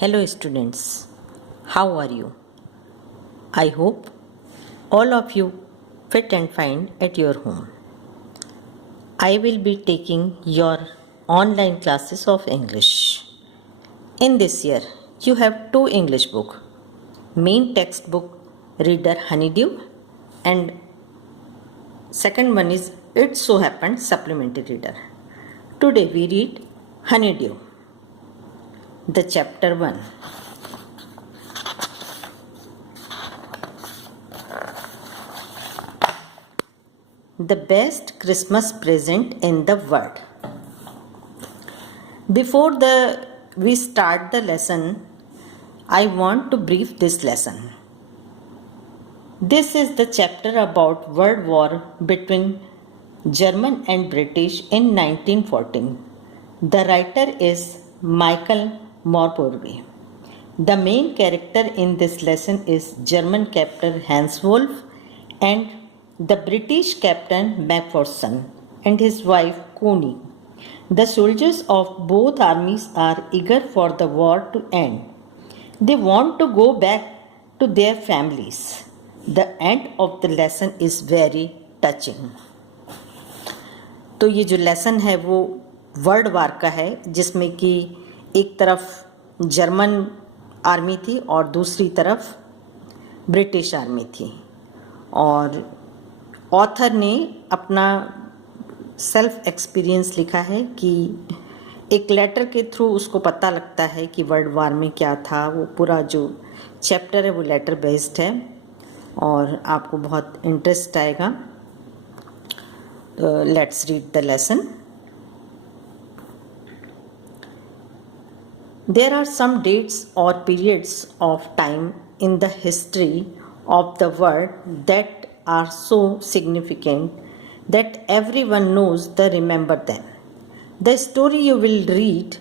Hello students, how are you? I hope all of you fit and fine at your home. I will be taking your online classes of English. In this year, you have two English books, main textbook Reader Honeydew and second one is It So Happened Supplementary Reader. Today we read Honeydew, the chapter 1. The best Christmas present in the world. Before we start the lesson, I want to brief this lesson. This is the chapter about World War between German and British in 1914. The writer is Michael Morpurgo. The main character in this lesson is German Captain Hans Wolff and the British Captain Macpherson and his wife Connie. The soldiers of both armies are eager for the war to end. They want to go back to their families. The end of the lesson is very touching. तो ये जो lesson है वो world war का है, जिसमें कि एक तरफ जर्मन आर्मी थी और दूसरी तरफ ब्रिटिश आर्मी थी, और ऑथर ने अपना सेल्फ एक्सपीरियंस लिखा है कि एक लेटर के थ्रू उसको पता लगता है कि वर्ल्ड वार में क्या था। वो पूरा जो चैप्टर है वो लेटर बेस्ड है और आपको बहुत इंटरेस्ट आएगा। Let's read the lesson. There are some dates or periods of time in the history of the world that are so significant that everyone knows they remember them. The story you will read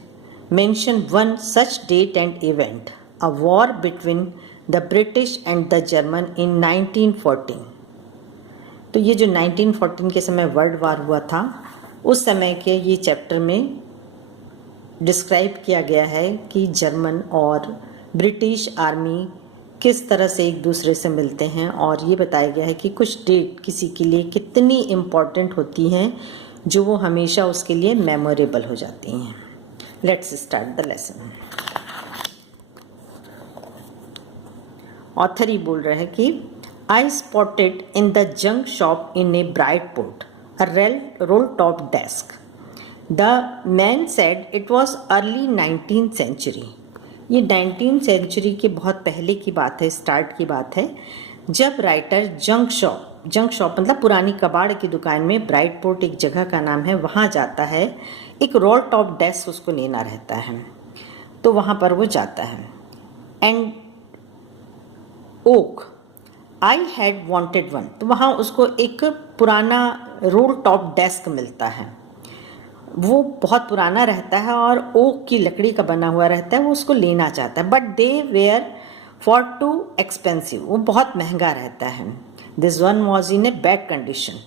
mentions one such date and event, a war between the British and the German in 1914. तो ये जो 1914 के समय world war हुआ था, उस समय के ये चैप्टर में डिस्क्राइब किया गया है कि जर्मन और ब्रिटिश आर्मी किस तरह से एक दूसरे से मिलते हैं, और ये बताया गया है कि कुछ डेट किसी के लिए कितनी इम्पॉर्टेंट होती हैं जो वो हमेशा उसके लिए मेमोरेबल हो जाती हैं। Let's start the lesson. Author ही बोल रहे हैं कि I spotted in the junk shop in a Brightport a roll top desk. The man said it was early 19th century. ये 19th सेंचुरी के बहुत पहले की बात है, स्टार्ट की बात है, जब राइटर जंक शॉप मतलब पुरानी कबाड़ की दुकान में, ब्राइटपोर्ट एक जगह का नाम है, वहाँ जाता है। एक रोल टॉप डेस्क उसको लेना रहता है, तो वहाँ पर वो जाता है। And oak I had wanted one, तो वहाँ उसको एक पुराना रोल टॉप डेस्क मिलता है। वो बहुत पुराना रहता है और ओक की लकड़ी का बना हुआ रहता है, वो उसको लेना चाहता है, but they were far too expensive, वो बहुत महंगा रहता है। This one was in a bad condition,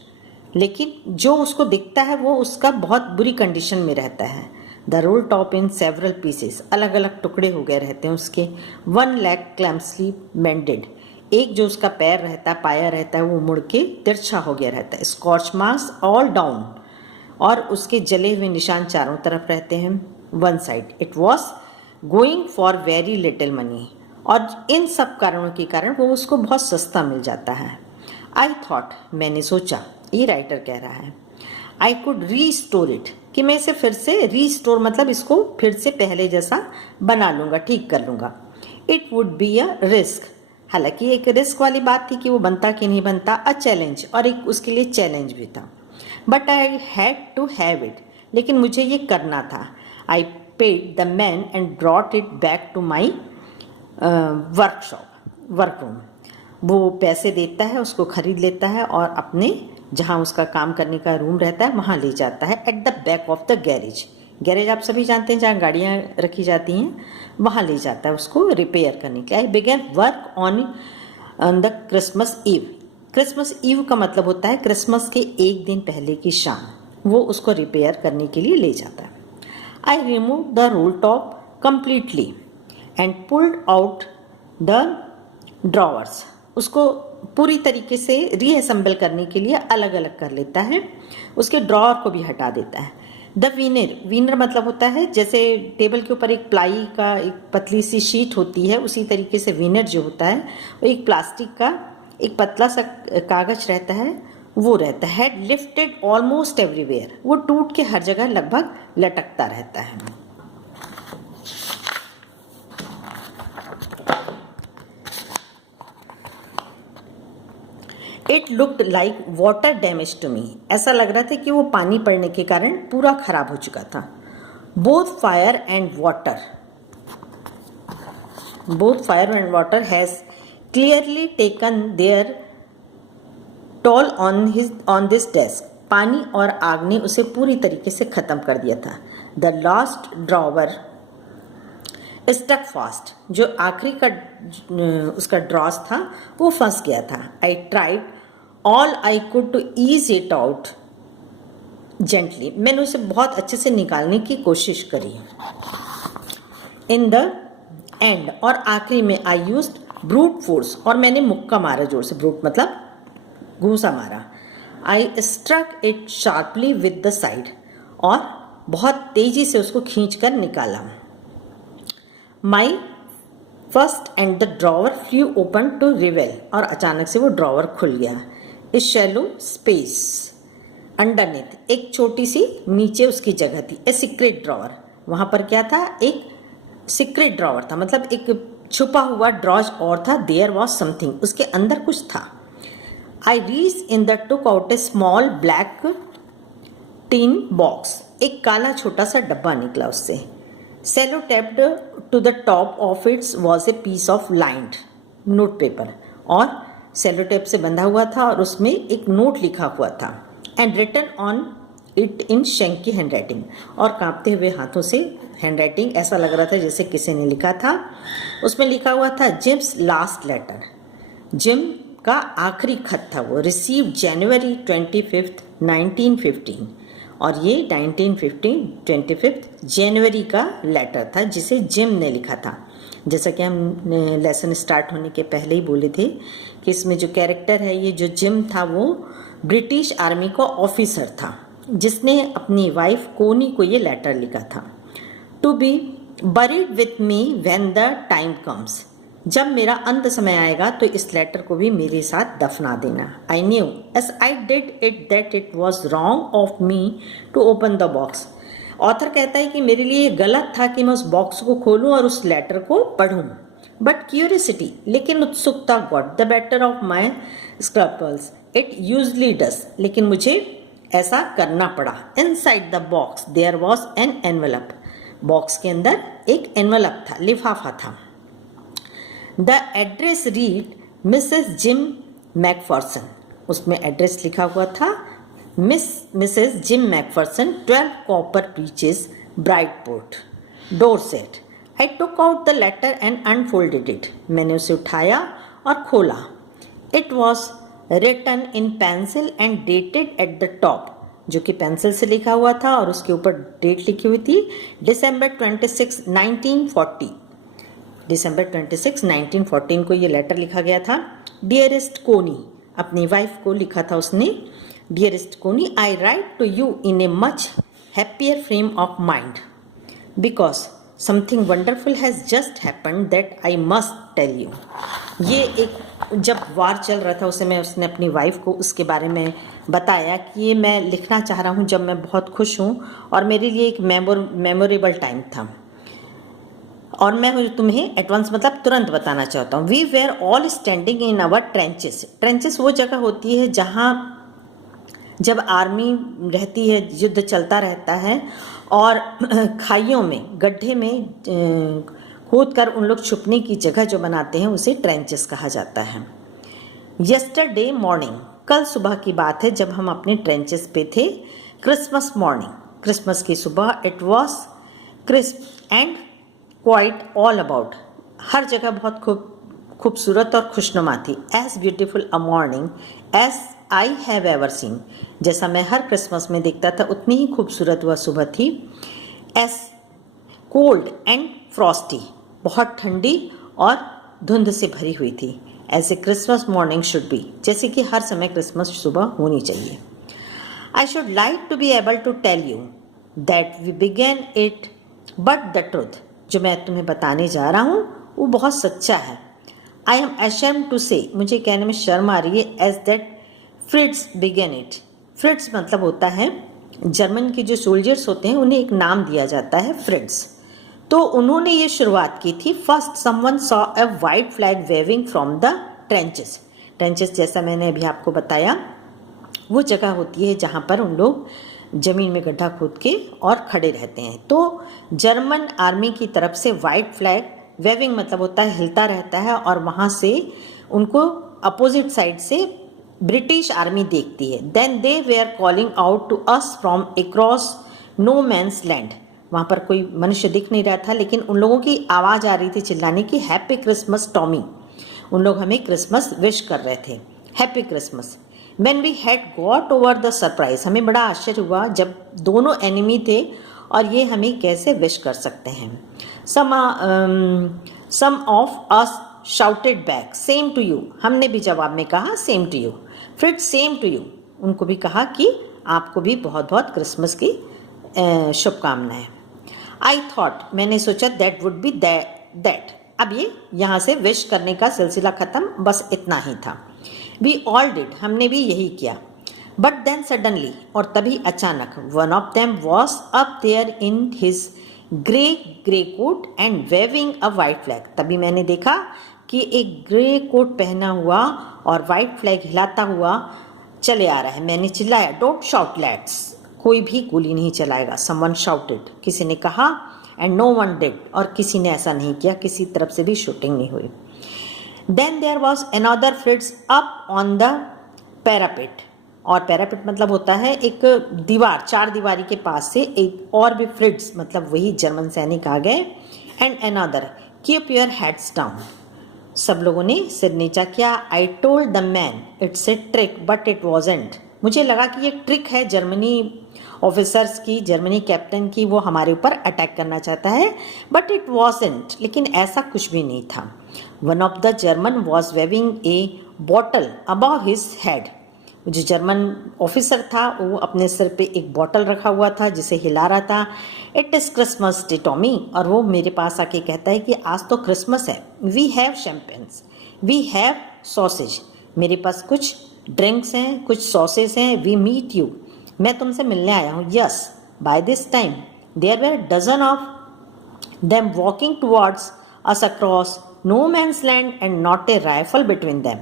लेकिन जो उसको दिखता है वो उसका बहुत बुरी कंडीशन में रहता है। The role top in several pieces, अलग अलग टुकड़े हो गए रहते हैं उसके। 1 leg क्लैम्पली बेंडेड, एक जो उसका पैर रहता है, पाया रहता है, वो मुड़ के तिरछा हो गया रहता है। स्कॉच मार्क्स ऑल डाउन, और उसके जले हुए निशान चारों तरफ रहते हैं। 1 side it was going for very little money, और इन सब कारणों के कारण वो उसको बहुत सस्ता मिल जाता है। आई थॉट, मैंने सोचा, ये राइटर कह रहा है, आई कुड रीस्टोर इट, कि मैं इसे फिर से रीस्टोर मतलब इसको फिर से पहले जैसा बना लूँगा, ठीक कर लूँगा। It would be a risk, हालांकि एक रिस्क वाली बात थी कि वो बनता कि नहीं बनता। अ चैलेंज, और एक उसके लिए चैलेंज भी था। But I had to have it, लेकिन मुझे ये करना था। I paid the man and brought it back to my workroom. वो पैसे देता है, उसको खरीद लेता है और अपने जहाँ उसका काम करने का रूम रहता है वहाँ ले जाता है। At the back of the garage आप सभी जानते हैं जहाँ गाड़ियाँ रखी जाती हैं, वहाँ ले जाता है उसको रिपेयर करने के लिए। I began work on the Christmas eve. Christmas eve का मतलब होता है क्रिसमस के एक दिन पहले की शाम, वो उसको रिपेयर करने के लिए ले जाता है। I remove the role top completely and pulled out the drawers, उसको पूरी तरीके से रीअसेंबल करने के लिए अलग अलग कर लेता है, उसके ड्रॉवर को भी हटा देता है। द वीनर, वीनर मतलब होता है जैसे टेबल के ऊपर एक प्लाई का एक पतली सी शीट होती है, उसी तरीके से वीनर जो होता है वो एक प्लास्टिक का एक पतला सा कागज रहता है, वो रहता है। लिफ्टेड ऑलमोस्ट एवरीवेयर, वो टूट के हर जगह लगभग लटकता रहता है। It looked like water damage to me, ऐसा लग रहा था कि वो पानी पड़ने के कारण पूरा खराब हो चुका था। Both fire and water has clearly taken their toll on this desk, पानी और आग ने उसे पूरी तरीके से खत्म कर दिया था। The last drawer stuck fast, जो आखिरी का उसका ड्रॉस था वो फंस गया था। I tried all I could to ease it out gently, मैंने उसे बहुत अच्छे से निकालने की कोशिश करी। इन द एंड, और आखिरी में आई यूज्ड ब्रूट फोर्स, और मैंने मुक्का मारा जोर से, ब्रूट मतलब घूंसा मारा। I struck it sharply with the side, और बहुत तेजी से उसको खींचकर निकाला। My first and the drawer flew open to reveal, और अचानक से वो ड्रॉवर खुल गया। इस शैलो स्पेस अंडरनेथ, एक छोटी सी नीचे उसकी जगह थी। ए सीक्रेट ड्रॉवर, वहां पर क्या था, एक सीक्रेट ड्रॉवर था, मतलब एक छुपा हुआ ड्रॉज और था। देयर वॉज समथिंग, उसके अंदर कुछ था। I reach in the took out a small black tin box, एक काला छोटा सा डब्बा निकला उससे। Sellotaped to the top of its was a piece of lined note paper, और सेलो टेप से बंधा हुआ था और उसमें एक नोट लिखा हुआ था। And written on it in shaky handwriting, और कांपते हुए हाथों से हैंड राइटिंग, ऐसा लग रहा था जैसे किसी ने लिखा था। उसमें लिखा हुआ था जिम्स लास्ट लेटर, जिम का आखिरी खत था वो। रिसीव जनवरी 25, 1915, और ये 25 जनवरी का लेटर था जिसे जिम ने लिखा था। जैसा कि हम लेसन स्टार्ट होने के पहले ही बोले थे कि इसमें जो कैरेक्टर है, ये जो जिम था, वो ब्रिटिश आर्मी का ऑफिसर था जिसने अपनी वाइफ कोनी को ये लेटर लिखा था। To be buried with me when the time comes, जब मेरा अंत समय आएगा तो इस लेटर को भी मेरे साथ दफना देना। I knew as I did it that it was wrong of me to open the box. Author कहता है कि मेरे लिए गलत था कि मैं उस बॉक्स को खोलूं और उस लेटर को पढ़ूं। बट क्यूरियोसिटी, लेकिन उत्सुकता, got the better of my scruples, it usually does, लेकिन मुझे ऐसा करना पड़ा। Inside the box there was an envelope, box के अंदर एक एनवेलप था, लिफाफा था। The address read Mrs Jim McPherson, उसमें एड्रेस लिखा हुआ था Mrs Jim McPherson, 12 Copper Breeches, Brightport, Dorset. I took out the letter and unfolded it, मैंने उसे उठाया और खोला। It was written in pencil and dated at the top, जो कि पेंसिल से लिखा हुआ था और उसके ऊपर डेट लिखी हुई थी, December 26, 1940। December 26, 1914 को ये लेटर लिखा गया था। डियरेस्ट कोनी, अपनी वाइफ को लिखा था उसने। Dearest Connie, I write to you in a much happier frame of mind because something wonderful has just happened that I must tell you. ये एक जब वार चल रहा था उसे मैं उसने अपनी वाइफ को उसके बारे में बताया कि ये मैं लिखना चाह रहा हूँ जब मैं बहुत खुश हूँ और मेरे लिए एक मेमोरेबल टाइम था, और मैं तुम्हें एडवांस मतलब तुरंत बताना चाहता हूँ। We were all standing in our trenches. Trenches वो जगह होती है जहाँ जब आर्मी रहती है, युद्ध चलता रहता है, और खाइयों में, गड्ढे में खोद कर उन लोग छुपने की जगह जो बनाते हैं उसे ट्रेंचेस कहा जाता है। यस्टरडे मॉर्निंग, कल सुबह की बात है जब हम अपने ट्रेंचेस पे थे। क्रिसमस मॉर्निंग, क्रिसमस की सुबह। It was crisp and quiet all about, हर जगह बहुत खूबसूरत और खुशनुमा थी। As beautiful a morning as I have ever seen, जैसा मैं हर क्रिसमस में देखता था उतनी ही खूबसूरत वह सुबह थी। एज कोल्ड एंड फ्रॉस्टी, बहुत ठंडी और धुंध से भरी हुई थी। As a Christmas morning should be, जैसे कि हर समय क्रिसमस सुबह होनी चाहिए। I should like to be able to tell you that we began it, but the truth, जो मैं तुम्हें बताने जा रहा हूँ वो बहुत सच्चा है। आई एम ashamed टू से, मुझे कहने में शर्म आ रही है, as that Fritz began it. Fritz मतलब होता है, जर्मन के जो सोल्जर्स होते हैं उन्हें एक नाम दिया जाता है फ्रिट्स। तो उन्होंने ये शुरुआत की थी। First someone saw a white flag waving from the trenches. Trenches जैसा मैंने अभी आपको बताया वो जगह होती है जहाँ पर उन लोग जमीन में गड्ढा खोद के और खड़े रहते हैं। तो जर्मन आर्मी की तरफ से वाइट फ्लैग वेविंग मतलब होता है हिलता रहता है, और वहाँ से उनको अपोजिट साइड से ब्रिटिश आर्मी देखती है। Then they were calling out to us from across no man's land. वहाँ पर कोई मनुष्य दिख नहीं रहा था, लेकिन उन लोगों की आवाज़ आ रही थी चिल्लाने की, हैप्पी क्रिसमस टॉमी। उन लोग हमें क्रिसमस विश कर रहे थे, happy Christmas. When we had got over the surprise, हमें बड़ा आश्चर्य हुआ जब दोनों एनिमी थे और ये हमें कैसे विश कर सकते हैं। Some of us shouted back, same to you, हमने भी जवाब में कहा same to you। Fritz, same to you, उनको भी कहा कि आपको भी बहुत बहुत क्रिसमस की शुभकामनाएं। I thought, मैंने सोचा that would be that। अब ये यहाँ से विश करने का सिलसिला खत्म, बस इतना ही था। We all did, हमने भी यही किया। But then suddenly, और तभी अचानक, one of them was up there in his grey coat and waving a white flag। तभी मैंने देखा कि एक ग्रे कोट पहना हुआ और वाइट फ्लैग हिलाता हुआ चले आ रहा है। मैंने चिल्लाया, डोंट शाउट लैट्स, कोई भी गोली नहीं चलाएगा। Someone shouted, किसी ने कहा, and no one did, और किसी ने ऐसा नहीं किया, किसी तरफ से भी शूटिंग नहीं हुई। Then there was another Fritz up on the parapet, और पैरापेट मतलब होता है एक दीवार, चार दीवारी के पास से एक और भी फ्रिट्स मतलब वही जर्मन सैनिक आ गए। And another, keep your heads down, सब लोगों ने सिर नीचा किया। I told the man it's a trick but it wasn't, मुझे लगा कि ये ट्रिक है जर्मनी ऑफिसर्स की, जर्मनी कैप्टन की, वो हमारे ऊपर अटैक करना चाहता है, बट इट वॉजेंट, लेकिन ऐसा कुछ भी नहीं था। One of the German was waving a bottle above his head, जो जर्मन ऑफिसर था वो अपने सिर पे एक बॉटल रखा हुआ था जिसे हिला रहा था। It is Christmas day Tommy, और वो मेरे पास आके कहता है कि आज तो क्रिसमस है। We have champagnes, we have sausage, मेरे पास कुछ ड्रिंक्स हैं, कुछ सॉसेज हैं। वी मीट यू, मैं तुमसे मिलने आया हूँ। Yes, by this time there were dozen of them walking towards us across no man's land and not a rifle between them.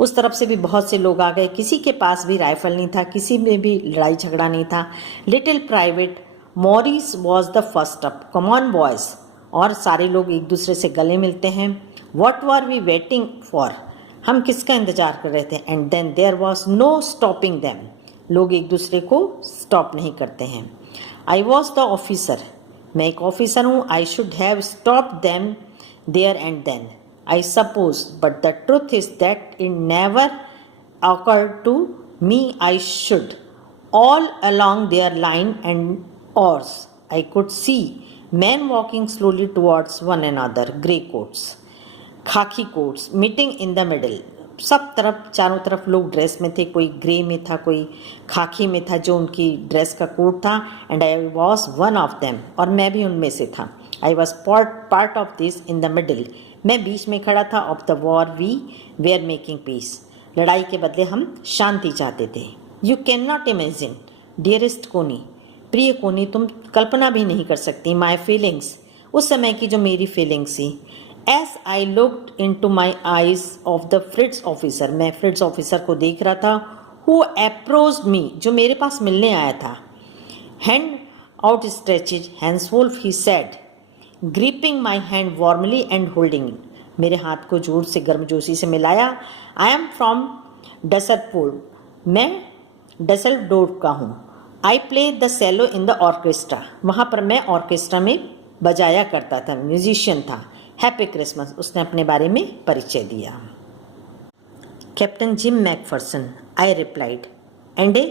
उस तरफ से भी बहुत से लोग आ गए, किसी के पास भी राइफल नहीं था, किसी में भी लड़ाई झगड़ा नहीं था। Little private Morris was the first up, come on boys, और सारे लोग एक दूसरे से गले मिलते हैं। What were we waiting for, हम किसका इंतजार कर रहे थे। And then there was no stopping them, लोग एक दूसरे को स्टॉप नहीं करते हैं। आई वॉज द ऑफिसर, मैं एक ऑफिसर हूँ। I should have stopped them there and then, I suppose, but the truth is that it never occurred to me I should. All along their line and oars, I could see men walking slowly towards one another, grey coats, khaki coats, meeting in the middle. सब तरफ, चारों तरफ लोग dress में थे, कोई grey में था, कोई खाकी में था, जो उनकी ड्रेस का कोट था। And I was one of them, और मैं भी उनमें से था। I was part of this in the middle, मैं बीच में खड़ा था। Of the war we were making peace, लड़ाई के बदले हम शांति चाहते थे। You can not imagine dearest Connie, प्रिय कोनी, तुम कल्पना भी नहीं कर सकती। माई फीलिंग्स, उस समय की जो मेरी फीलिंग्स थी। As I looked into my eyes of the Fritz officer, मैं फ्रिट्स ऑफिसर को देख रहा था। हु अप्रोच्ड मी, जो मेरे पास मिलने आया था। Hand out stretched handsful, he said, gripping my hand warmly and holding it, मेरे हाथ को जोर से गर्मजोशी से मिलाया। आई एम फ्रॉम डसलडोर्फ, मैं डसलडोर्फ का हूँ। I play the cello in the orchestra, वहाँ पर मैं ऑर्केस्ट्रा में बजाया करता था, म्यूजिशियन था। हैप्पी क्रिसमस, उसने अपने बारे में परिचय दिया। Captain Jim McPherson, I replied, and a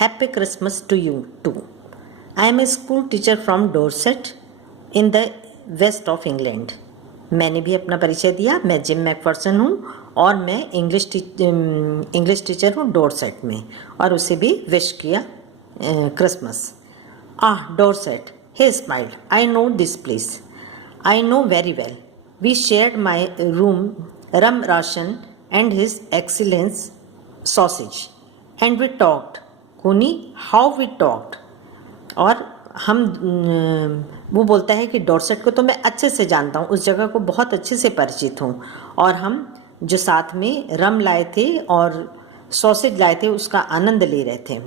happy Christmas to you too. I am a school teacher from Dorset in the west of England. मैंने भी अपना परिचय दिया, मैं जिम मैकफर्सन हूँ और मैं इंग्लिश टीचर हूँ डोरसेट में, और उसे भी विश किया Christmas. Dorset, he smiled. I know this place. I know very well. We shared my room, rum ration, and His Excellence sausage. And we talked. Kuni, how we talked. और हम वो बोलता है कि डॉर्सेट को तो मैं अच्छे से जानता हूँ, उस जगह को बहुत अच्छे से परिचित हूँ, और हम जो साथ में रम लाए थे और सॉसेज लाए थे उसका आनंद ले रहे थे,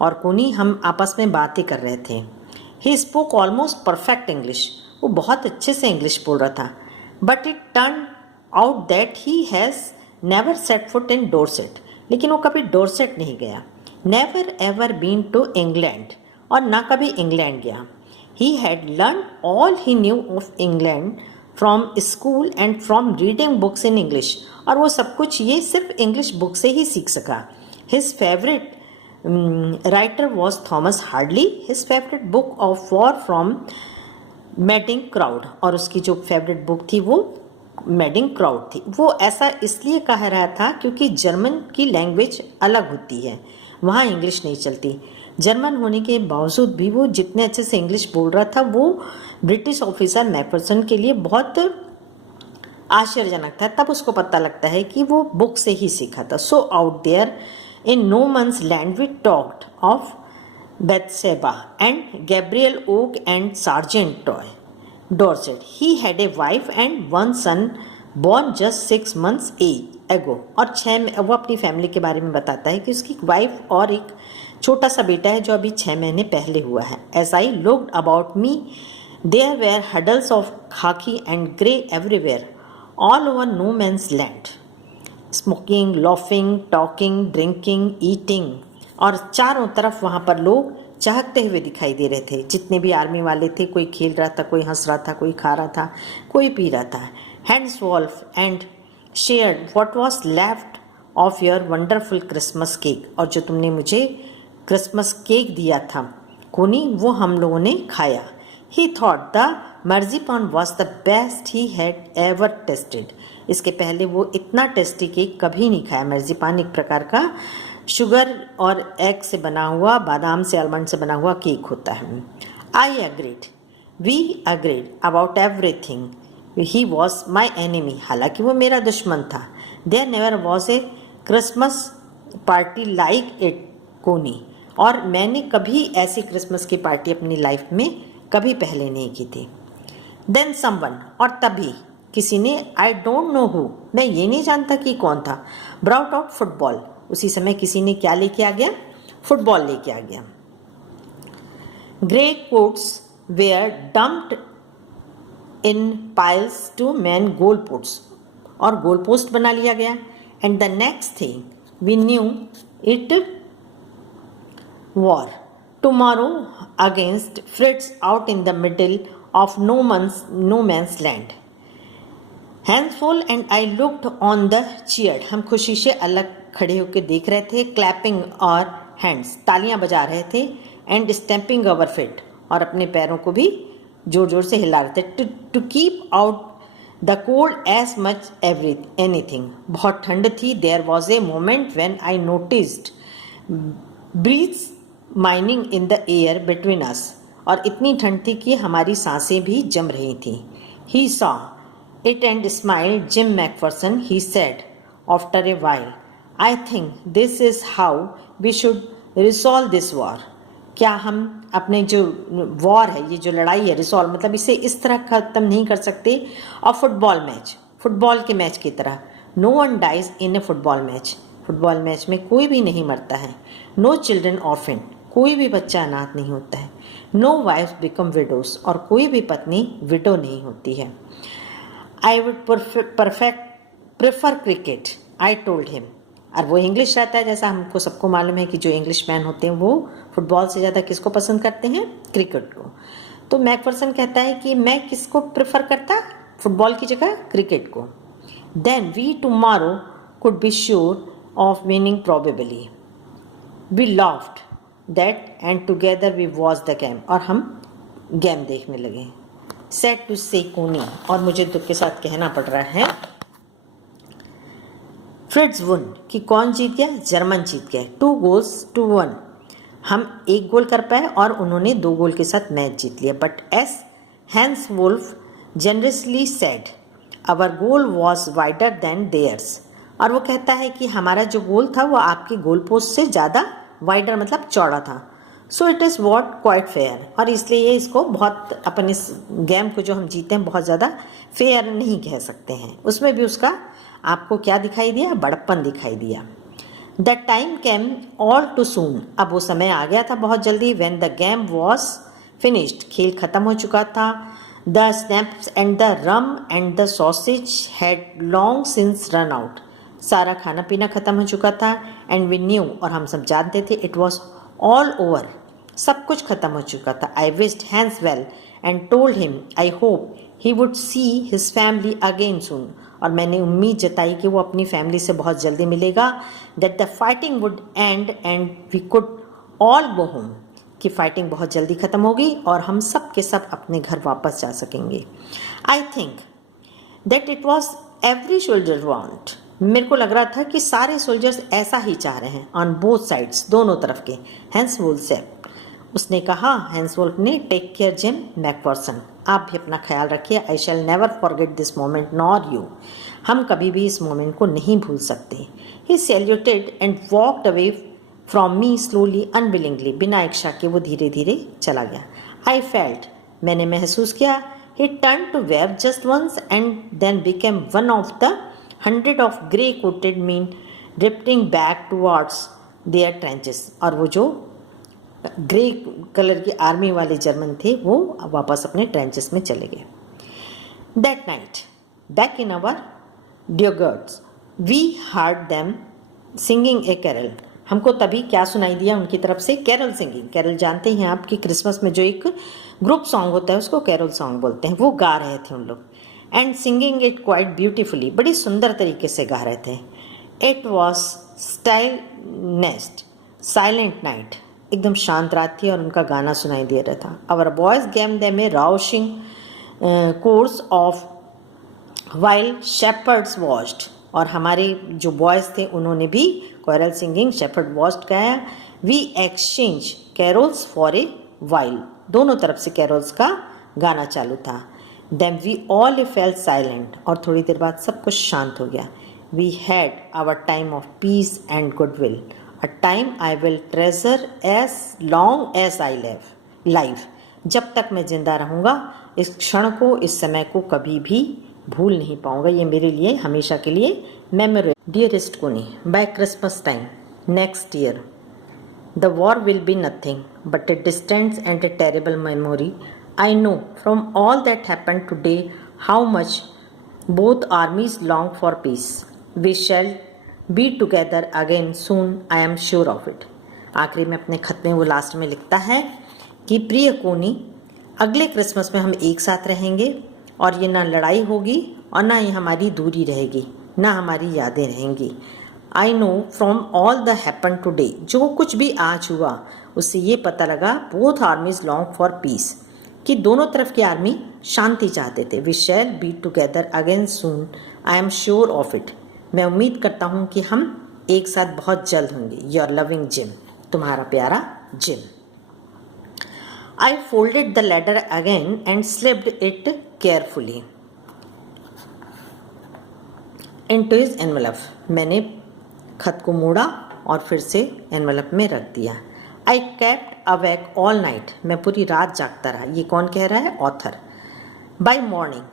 और कोनी हम आपस में बातें कर रहे थे। He spoke almost perfect English, वो बहुत अच्छे से इंग्लिश बोल रहा था। But it turn out that he has never set foot in Dorset, लेकिन वो कभी डोरसेट नहीं गया। Never ever been to England, और ना कभी इंग्लैंड गया। He had learn all he knew of England from school and from reading books in English, और वो सब कुछ ये सिर्फ इंग्लिश बुक से ही सीख सका। His favourite writer was Thomas hardly, his favourite book of war from madding crowd, और उसकी जो फेवरेट बुक थी वो मैडिंग क्राउड थी। वो ऐसा इसलिए कह रहा था क्योंकि जर्मन की लैंग्वेज अलग होती है, वहाँ इंग्लिश नहीं चलती। जर्मन होने के बावजूद भी वो जितने अच्छे से इंग्लिश बोल रहा था, वो ब्रिटिश ऑफिसर मैकफर्सन के लिए बहुत आश्चर्यजनक था। तब उसको पता लगता है कि वो बुक से ही सीखा था। So out there in no man's land we talked of Bathsheba and Gabriel Oak and Sergeant Toy Dorset. He had a wife and one son born just 6 months ago. और वो अपनी फैमिली के बारे में बताता है कि उसकी वाइफ और एक छोटा सा बेटा है जो अभी 6 महीने पहले हुआ है। As I looked about me, there were huddles of khaki and grey everywhere, all over no man's land. Smoking, laughing, talking, drinking, eating. और चारों तरफ वहाँ पर लोग चहकते हुए दिखाई दे रहे थे। जितने भी आर्मी वाले थे, कोई खेल रहा था, कोई हंस रहा था, कोई खा रहा था, कोई पी रहा था। Hans Wolf and shared what was left of your wonderful Christmas cake, और जो तुमने मुझे क्रिसमस केक दिया था कोनी, वो हम लोगों ने खाया। He thought the marzipan was the best he had ever tasted. इसके पहले वो इतना टेस्टी केक कभी नहीं खाया। मर्जीपान एक प्रकार का शुगर और एग से बना हुआ, बादाम से, आलमंड से बना हुआ केक होता है। I agreed, we agreed about everything, he was my enemy, हालांकि वो मेरा दुश्मन था। There never was a Christmas party like it Connie, और मैंने कभी ऐसी क्रिसमस की पार्टी अपनी लाइफ में कभी पहले नहीं की थी। देन समवन, और तभी किसी ने, आई डोंट नो हु, मैं ये नहीं जानता कि कौन था, ब्राउट आउट फुटबॉल, उसी समय किसी ने क्या लेके आ गया, फुटबॉल लेके आ गया। Grey coats were dumped in piles to man goal posts, और गोल पोस्ट बना लिया गया। And the next thing we knew it war tomorrow against Fritz out in the middle of no man's land. Handsful and I looked on the cheered, हम खुशी से अलग खड़े होकर देख रहे थे। क्लैपिंग और हैंड्स, तालियां बजा रहे थे। एंड स्टैम्पिंग अवर फिट, और अपने पैरों को भी जोर जोर से हिला रहे थे। To keep out the cold as much anything, बहुत ठंड थी। There was a moment when I noticed breaths mining in the air between us, और इतनी ठंड थी कि हमारी सांसें भी जम रही थी। He saw it and smiled. Jim McPherson, he said after a while, I think this is how we should resolve this war. क्या हम अपने जो वॉर है, ये जो लड़ाई है, रिसॉल्व मतलब इसे इस तरह ख़त्म नहीं कर सकते। और फुटबॉल के मैच की तरह, no one dies in a football match, football match में कोई भी नहीं मरता है। नो चिल्ड्रन ऑर्फन, कोई भी बच्चा अनाथ नहीं होता है। नो वाइफ बिकम विडोज, और कोई भी पत्नी विडो नहीं होती है। I would prefer cricket, I told him. और वो इंग्लिश रहता है, जैसा हमको सबको मालूम है कि जो इंग्लिश मैन होते हैं वो फुटबॉल से ज़्यादा किसको पसंद करते हैं, क्रिकेट को। तो मैकफर्सन कहता है कि मैं किसको प्रेफर करता, फुटबॉल की जगह क्रिकेट को। Then we tomorrow could be sure of winning probably. We laughed that and together we watch the game, और हम गेम देखने लगे। सैड टू से कोनी, और मुझे दुख के साथ कहना पड़ रहा है, फ्रिट्ज वुन कि कौन जीत गया, जर्मन जीत गया, 2-1। हम 1 गोल कर पाए और उन्होंने 2 गोल के साथ मैच जीत लिया। But as Hans Wolf generously said our goal was wider than theirs, और वो कहता है कि हमारा जो गोल था वो आपके गोल पोस्ट से ज़्यादा वाइडर मतलब चौड़ा था। So it is what quite fair, और इसलिए ये इसको बहुत अपन इस गेम को जो हम जीते हैं बहुत ज़्यादा फेयर नहीं कह सकते हैं। उसमें भी उसका आपको क्या दिखाई दिया, बड़प्पन दिखाई दिया। The time came all too soon, अब वो समय आ गया था बहुत जल्दी। When the game was finished, खेल खत्म हो चुका था। The snaps and the rum and the sausage had long since run out, सारा खाना पीना खत्म हो चुका था। एंड वी न्यू, और हम सब जानते थे, इट वॉज ऑल ओवर, सब कुछ खत्म हो चुका था। I wished Hans well and told him I hope he would see his family again soon, और मैंने उम्मीद जताई कि वो अपनी फैमिली से बहुत जल्दी मिलेगा। That the fighting would and we could all go home, कि फाइटिंग बहुत जल्दी ख़त्म होगी और हम सब के सब अपने घर वापस जा सकेंगे। I think that it was every soldier want, मेरे को लग रहा था कि सारे सोल्जर्स ऐसा ही चाह रहे हैं, ऑन बोथ साइड्स, दोनों तरफ के। हैंस वुल्फ सेड, उसने कहा, हैंस वुल्फ ने, टेक केयर जिम मैकफर्सन, आप भी अपना ख्याल रखिए। I shall never forget this moment nor you, हम कभी भी इस मोमेंट को नहीं भूल सकते। He saluted and walked away from me slowly unwillingly, बिना इच्छा के वो धीरे धीरे चला गया। आई फेल्ट, मैंने महसूस किया, he turn to wave just once and then became one of the 100 of grey coated men drifting back towards their trenches, और वो जो ग्रे कलर की आर्मी वाले जर्मन थे वो वापस अपने ट्रेंचेस में चले गए। That night back in our dugouts we heard them singing a carol, हमको तभी क्या सुनाई दिया उनकी तरफ से, कैरल सिंगिंग। कैरल जानते हैं आप कि क्रिसमस में जो एक ग्रुप सॉन्ग होता है उसको कैरल सॉन्ग बोलते हैं, वो गा रहे थे उन लोग। And singing it quite beautifully, बड़ी सुंदर तरीके से गा रहे थे। It was style nest silent night, एकदम शांत रात थी और उनका गाना सुनाई दे रहा था। Our boys gave them a rousing chorus of while shepherds watched, और हमारे जो बॉयज़ थे उन्होंने भी कैरल सिंगिंग शेपर्ड वॉच्ड गाया। We exchange carols for a while, दोनों तरफ से कैरोल्स का गाना चालू था। Then we all felt silent, और थोड़ी देर बाद सब कुछ शांत हो गया। We had our time of peace and goodwill, a time I will treasure as long as I live, जब तक मैं जिंदा रहूँगा इस क्षण को, इस समय को कभी भी भूल नहीं पाऊंगा, ये मेरे लिए हमेशा के लिए memorable. Dearest Connie, by Christmas time next year the war will be nothing but a distance and a terrible memory. I know from all that happen today how much both armies long for peace. We shall be together again soon, I am sure of it. आखिरी में अपने खत में वो last में लिखता है कि प्रिय कोनी, अगले क्रिसमस में हम एक साथ रहेंगे और ये ना लड़ाई होगी और ना ही हमारी दूरी रहेगी, ना हमारी यादें रहेंगी। I know from all the happen today, जो कुछ भी आज हुआ उससे ये पता लगा, both armies long for peace, कि दोनों तरफ की आर्मी शांति चाहते थे। We shall be together again soon, I am sure of it. मैं उम्मीद करता हूँ कि हम एक साथ बहुत जल्द होंगे। योर लविंग जिम, तुम्हारा प्यारा gym. I folded the letter again and slipped it carefully into his envelope. मैंने खत को मोड़ा और फिर से एनवेलप में रख दिया। I kept awake all night. मैं पूरी रात जागता रहा। ये कौन कह रहा है? Author. By morning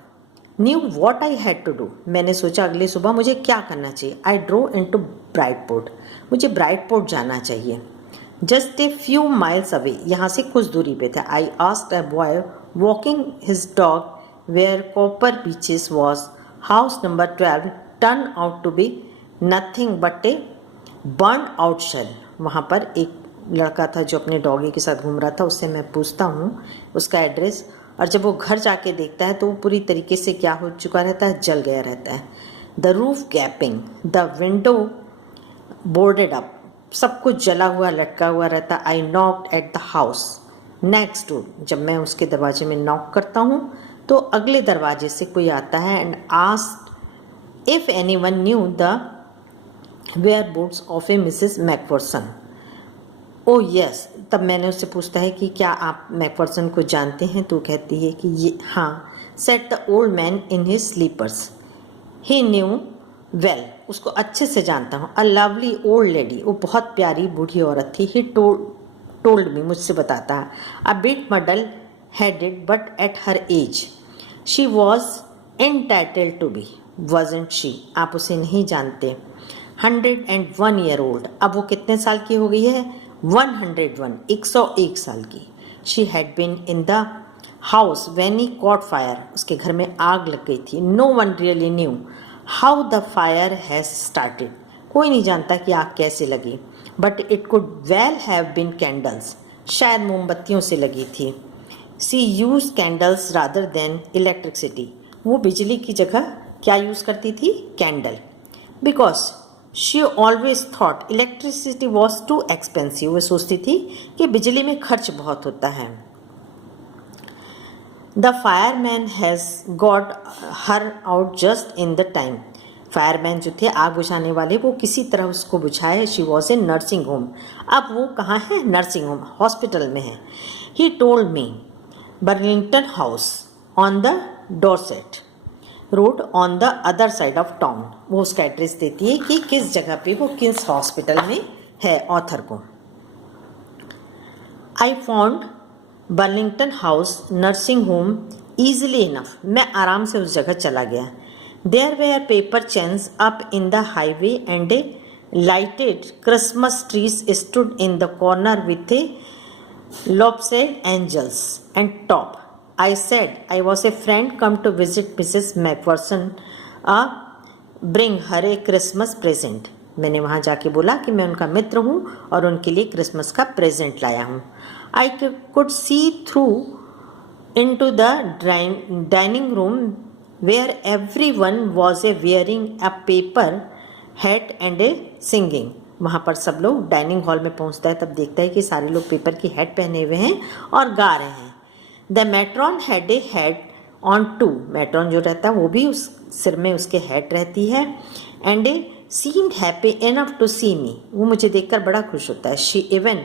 knew what I had to do. मैंने सोचा अगले सुबह मुझे क्या करना चाहिए। I drove into Brightport. मुझे ब्राइटपोर्ट जाना चाहिए। Just a few miles away, यहाँ से कुछ दूरी पे था। I asked a boy walking his dog where Copper Beeches was house number 12 turn out to be nothing but a burnt out shell. वहाँ पर एक लड़का था जो अपने डॉगी के साथ घूम रहा था, उससे मैं पूछता हूँ उसका एड्रेस, और जब वो घर जाके देखता है तो वो पूरी तरीके से क्या हो चुका रहता है, जल गया रहता है। The roof gaping, the window boarded up, सब कुछ जला हुआ लटका हुआ रहता। I knocked at the house next door, जब मैं उसके दरवाजे में नॉक करता हूँ तो अगले दरवाजे से कोई आता है and asked if anyone knew the whereabouts of a Mrs McPherson. Oh yes, तब मैंने उससे पूछता है कि क्या आप मैकफर्सन को जानते हैं, तो कहती है कि ये हाँ। Said the old man in his slippers, he knew well, उसको अच्छे से जानता हूँ। अ लवली ओल्ड लेडी, वो बहुत प्यारी बूढ़ी औरत थी। ही टोल्ड मी, मुझसे बताता है। A bit muddle headed but at her age she was entitled to be, wasn't she, आप उसे नहीं जानते। 101 ईयर ओल्ड, अब वो कितने साल की हो गई है? 101, 101 साल की। She had been in the house when he caught fire, उसके घर में आग लग गई थी। No one really knew how the fire has started, कोई नहीं जानता कि आग कैसे लगी। But it could well have been candles, शायद मोमबत्तियों से लगी थी। She use candles rather than electricity, वो बिजली की जगह क्या यूज़ करती थी? Candle. Because she always thought electricity was to expensive, वो सोचती थी कि बिजली में खर्च बहुत होता है। The fireman has got her out just in the time, fireman जो थे आग बुझाने वाले, वो किसी तरह उसको बुझाए। She was in nursing home, अब वो कहाँ है? नर्सिंग होम, हॉस्पिटल में है। He told me Burlington house on the Dorset road on the other side of town, वो उसका एड्रेस देती है कि किस जगह पे वो किस हॉस्पिटल में है ऑथर को। I found Burlington House Nursing Home easily enough, मैं आराम से उस जगह चला गया। There were paper chains up in the hallway and a lighted Christmas trees stood in the corner with a lopsided angels and top. I said I was a friend come to visit Mrs. Macpherson, bring her a Christmas present. मैंने वहाँ जाके बोला कि मैं उनका मित्र हूँ और उनके लिए क्रिसमस का प्रेजेंट लाया हूँ। I could see through into the dining room where everyone was wearing a paper hat and a singing. वहाँ पर सब लोग डाइनिंग हॉल में पहुँचता है तब देखता है कि सारे लोग पेपर की हैट पहने हुए हैं और गा रहे हैं। The matron had a hat on too, matron जो रहता है वो भी उस सिर में उसके हैट रहती है। And a seemed happy enough to see me, वो मुझे देखकर बड़ा खुश होता है। She even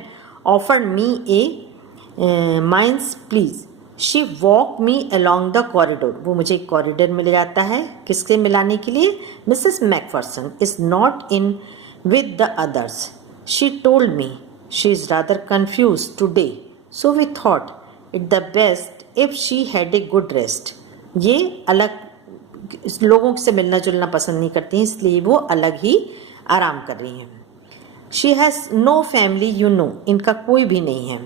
offered me a mince pies, she walk me along the corridor, वो मुझे कॉरिडोर में ले जाता है किससे मिलाने के लिए? Mrs Macpherson is not in with the others. She told me she is rather confused today, so we thought it the best if she had a good rest. ये अलग लोगों से मिलना जुलना पसंद नहीं करती हैं, इसलिए वो अलग ही आराम कर रही हैं। She has no family, you know, इनका कोई भी नहीं है।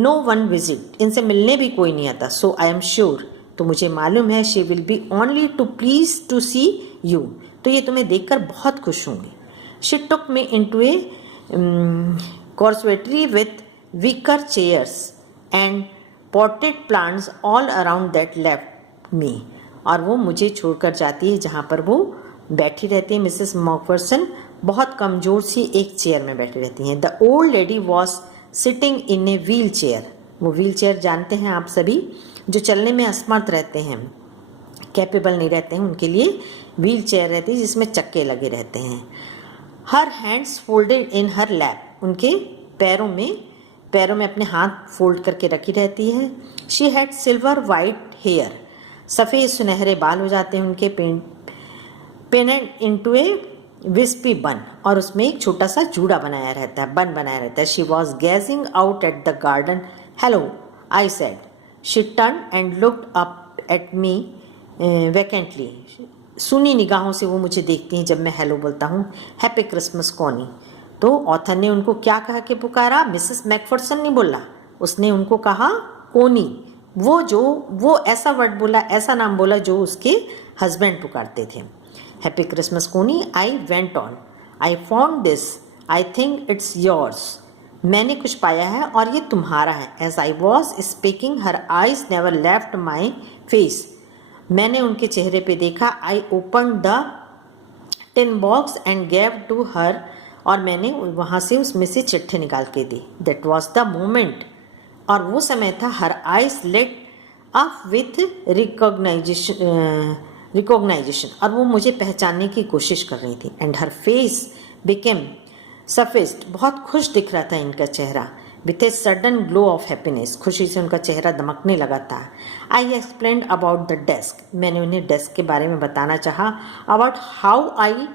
No one visit, इनसे मिलने भी कोई नहीं आता। So I am sure, तो मुझे मालूम है she will be only to please to see you, तो ये तुम्हें देखकर बहुत खुश होंगे। She took me into a conservatory with wicker chairs and potted plants all around that left me, और वो मुझे छोड़कर जाती है जहाँ पर वो बैठी रहती है मिसेस मैकफर्सन, बहुत कमज़ोर सी एक चेयर में बैठी रहती हैं। The old lady was sitting in a wheel chair, वो व्हील चेयर जानते हैं आप सभी, जो चलने में असमर्थ रहते हैं, कैपेबल नहीं रहते हैं, उनके लिए व्हील चेयर रहती है जिसमें चक्के लगे रहते हैं। हर हैंड्स फोल्डेड इन हर लैप, उनके पैरों में अपने हाथ फोल्ड करके रखी रहती है। She had silver white hair, सफ़ेद सुनहरे बाल हो जाते हैं उनके, पेनेड इनटू ए विस्पी बन, और उसमें एक छोटा सा जूड़ा बनाया रहता है, बन बनाया रहता है। She was gazing out at the garden, hello I said. She turn and looked up at me vacantly, सुनी निगाहों से वो मुझे देखती हैं जब मैं हेलो बोलता हूँ। हैप्पी क्रिसमस कॉनी, तो ऑथर ने उनको क्या कहा कि पुकारा? मिसेस मैकफर्सन नहीं बोला, उसने उनको कहा कोनी, वो ऐसा वर्ड बोला, ऐसा नाम बोला जो उसके हस्बैंड पुकारते थे। Happy Christmas Connie. I went on, I found this, I think it's yours, मैंने कुछ पाया है और ये तुम्हारा है। As I was speaking her eyes never left my face, मैंने उनके चेहरे पे देखा। I open the tin box and gave to her, और मैंने वहाँ से उसमें से चिट्ठी निकाल के दी। दैट वॉज द मोमेंट, और वो समय था। Her eyes lit up with recognition, और वो मुझे पहचानने की कोशिश कर रही थी। एंड हर फेस बिकेम सफिस्ट, बहुत खुश दिख रहा था इनका चेहरा। With a sudden glow of happiness, खुशी से उनका चेहरा दमकने लगा था। आई एक्सप्लेन्ड अबाउट द डेस्क, मैंने उन्हें डेस्क के बारे में बताना चाहा। About how I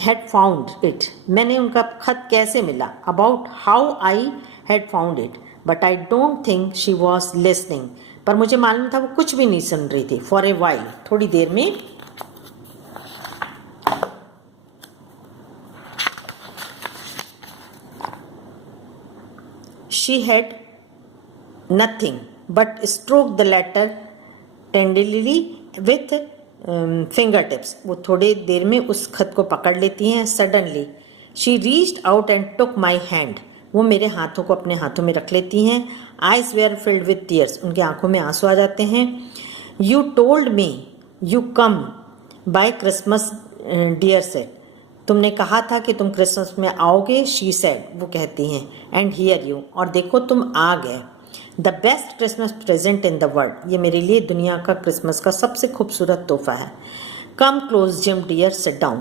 had found it, मैंने उनका खत कैसे मिला। About how I had found it, but I don't think she was listening, पर मुझे मालूम था वो कुछ भी नहीं सुन रही थी। फॉर ए वाइल, थोड़ी देर में। She had nothing but stroked the letter tenderly with fingertips. वो थोड़ी देर में उस खत को पकड़ लेती हैं। Suddenly, she reached out and took my hand. वो मेरे हाथों को अपने हाथों में रख लेती हैं। Eyes were filled with tears. उनके आंखों में आंसू आ जाते हैं। You told me you come by Christmas, dear said. तुमने कहा था कि तुम क्रिसमस में आओगे, शी सेड, वो कहती हैं। एंड हियर यू, और देखो तुम आ गए। The best Christmas present in the world, ये मेरे लिए दुनिया का क्रिसमस का सबसे खूबसूरत तोहफा है। Come close Jim dear, sit down,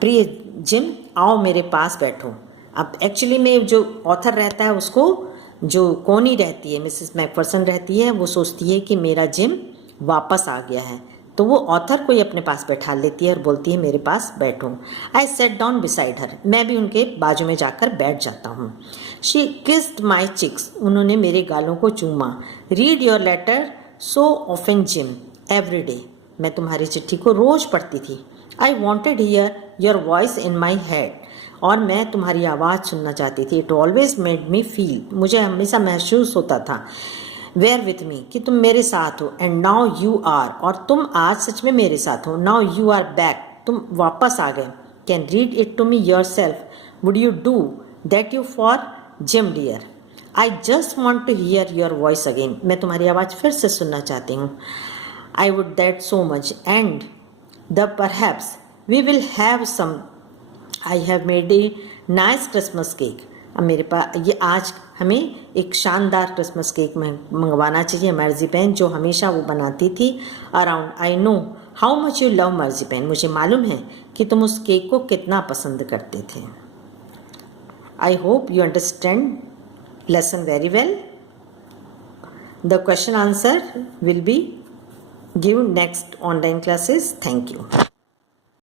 प्रिय जिम आओ मेरे पास बैठो। अब एक्चुअली में जो ऑथर रहता है उसको, जो कोनी रहती है, मिसेस मैकफरसन रहती है, वो सोचती है कि मेरा जिम वापस आ गया है, तो वो ऑथर को ही अपने पास बैठा लेती है और बोलती है मेरे पास बैठो। आई सेट डाउन बिसाइड हर, मैं भी उनके बाजू में जाकर बैठ जाता हूँ। शी किस्ड माई चिक्स, उन्होंने मेरे गालों को चूमा। Read your letter so often Jim every day, मैं तुम्हारी चिट्ठी को रोज़ पढ़ती थी। I wanted hear your voice in my head, और मैं तुम्हारी आवाज़ सुनना चाहती थी। It always made me feel, मुझे हमेशा महसूस होता था, वेयर विथ मी, कि तुम मेरे साथ हो। एंड नाउ यू आर, और तुम आज सच में मेरे साथ हो। नाउ यू आर बैक, तुम वापस आ गए। Can read it to me yourself, would you do that you for Jim dear. I just want to hear your voice again, मैं तुम्हारी आवाज़ फिर से सुनना चाहती हूँ। I would that so much, and the perhaps we will have some, I have made a nice Christmas cake. अब मेरे पास ये, आज हमें एक शानदार क्रिसमस केक मंगवाना चाहिए मर्जीपैन, जो हमेशा वो बनाती थी। Around, I know how much you love marzipan, मुझे मालूम है कि तुम उस केक को कितना पसंद करते थे। I hope you understand lesson very well. The question answer will be given next online classes. Thank you.